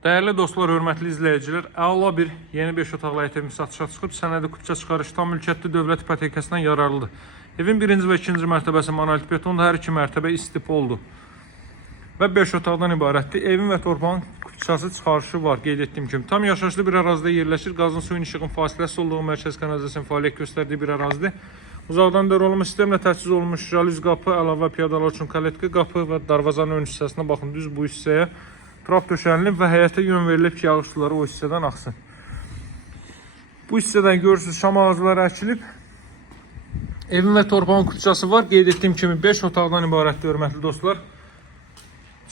Değerli dostlar, hörmətli izləyicilər, əla bir yeni 5 otaqlı həyət evimiz satışa çıxıb, sənədi kupça çıxarış tam mülkiyyətli dövlət ipotekasından yararlıdır. Evin birinci və ikinci mərtəbəsi monolit betondur, hər iki mərtəbə istipa oldu və 5 otaqdan ibarətdir. Evin və torpağın kupçası çıxarışı var, qeyd etdiyim kimi. Tam yaşayışlı bir ərazidə yerləşir, qazın suyun işığın fasiləsi olduğu mərkəz kanalizasiyanın fəaliyyət göstərdiyi bir ərazidir. Uzaqdan dörd sistemlə təchiz olunmuş jalüz qapı, əlavə piyadalar üçün kaletka qapı və darvazanın ön hissəsinə baxın, düz bu hissəyə trap döşənilib və həyətə yön verilib ki, yağış suları o hissədən axsın. Bu hissədən görürsünüz, şam ağacları əkilib. Evin və torpağın kupçası var. Qeyd etdiyim kimi 5 otaqdan ibarətdir, hörmətli dostlar.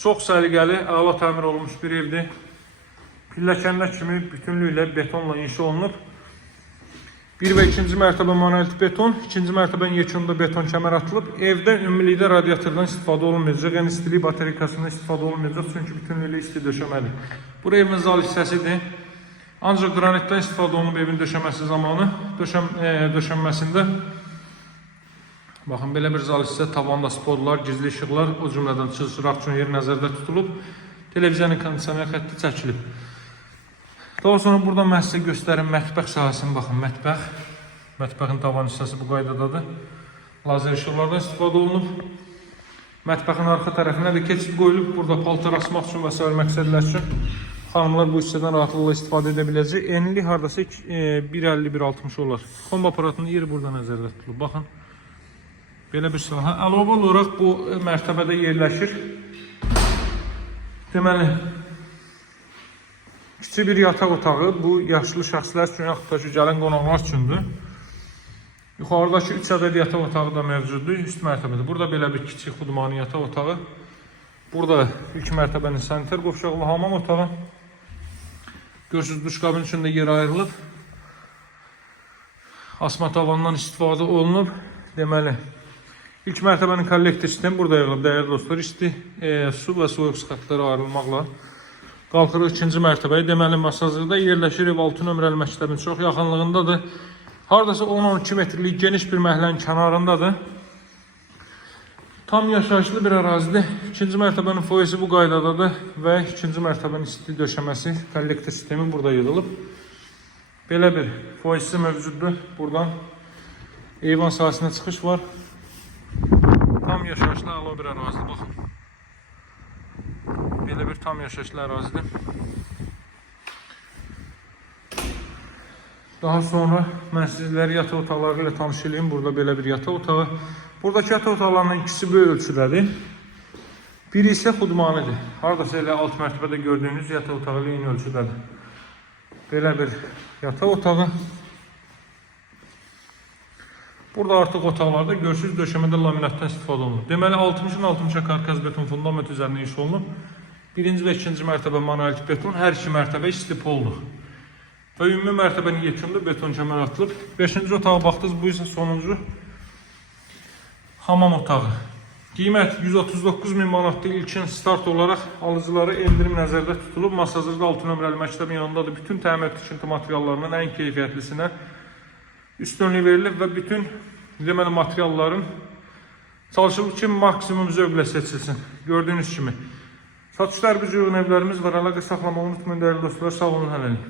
Çox səliqəli, əla təmir olunmuş bir evdir. Pilləkənlər kimi bütünlüklə betonla inşa olunub. 1 və 2-ci mərtəbə monolit beton, 2-ci mərtəbənin yekununda beton kəmər atılıb. Evdə ümumilikdə radiatordan istifadə olunmayacaq, yəni istilik batareykasından istifadə olunmayacaq, çünki bütünlüklə isti döşəmədir. Bura evin zal hissəsidir. Ancaq qranitdən istifadə olunub evin döşəməsi zamanı. Döşənməsində baxın, belə bir zal hissə, tavanda spodlar, gizli işıqlar, o cümlədən çıraq üçün yer nəzərdə tutulub. Televiziyanın kondisioner xətti çəkilib. Daha sonra buradan mən sizə göstərim mətbəx sahəsini, baxın, mətbəx. Mətbəxin tavan hissəsi bu qaydadadır. Lazer işıqlardan istifadə olunub. Mətbəxin arxa tərəfinə də keçid qoyulub. Burada paltar asmaq üçün və s. məqsədlər üçün xanımlar bu hissədən rahatlıqla istifadə edə biləcək. Enli hardasa 1.50-1.60 olar. Kombi aparatının yeri burada nəzərdə tutulub. Baxın, belə bir sahə. Əlavə olaraq bu mərtəbədə yerləşir. Deməli, kiçik bir yataq otağı, bu yaşlı şəxslər üçün, yaxud da ki, gələn qonaqlar üçündür. Yuxarıdakı 3 ədəd yataq otağı da mövcuddur, üst mərtəbədə. Burada belə bir kiçik xudmani yataq otağı. Burada ilk mərtəbənin sanitar qovşaqlı hamam otağı. Görürsünüz, duş qabinin içində yer ayrılıb. Asma tavandan istifadə olunub. Deməli, ilk mərtəbənin kollektor sistemi burada yığılıb, dəyərli dostlar. İsti su və soyuq xətləri ayrılmaqla. Qalxırıq ikinci mərtəbəyə. Deməli, masajda yerləşir, ev 6 nömrəli məktəbin çox yaxınlığındadır. Haradasa 10-12 metrlik geniş bir məhəllənin kənarındadır. Tam yaşayışlı bir ərazidir. İkinci mərtəbənin foyesi bu qaydadadır və ikinci mərtəbənin isti döşəməsi, kollektor sistemi burada yığılıb. Belə bir foyesi mövcuddur. Buradan eyvan sahəsinə çıxış var. Tam yaşayışlı əla bir ərazidir, baxın. Belə bir tam yaşayışlı ərazidir. Daha sonra mən sizləri yataq otaqları ilə tanış edeyim. Burada belə bir yataq otağı. Buradakı yataq otaqlarının ikisi böyük ölçüdədir. Biri isə xudmanidir. Haradasa elə alt mərtəbədə gördüyünüz yataq otağı ilə eyni ölçüdədir. Belə bir yataq otağı. Burada artıq otaqlarda görürsünüz, döşəmədə laminatdan istifadə olunur. Deməli, 60-60 karkaz beton fundament üzərində inşa olunub. Birinci və ikinci mərtəbə monolit beton, hər iki mərtəbə istipa oldu. Və ümumi mərtəbənin yekununda beton kəmər atılıb. 5-ci otağa baxdınız, bu isə sonuncu hamam otağı. Qiymət 139.000 manatdır. İlkin start olaraq alıcılara endirim nəzərdə tutulub. Masazırda 6 nömrəli məktəbin yanındadır. Bütün təmir tikinti materiallarının ən keyfiyyətlisinə üstünlük verilib və bütün deməli materialların çalışılıb ki, maksimum zövqlə seçilsin. Gördüyünüz kimi. Satışlar gücü evlərimiz var. Əlaqə saxlamağı unutmayın, dəyərli dostlar. Sağ olun, hələlik.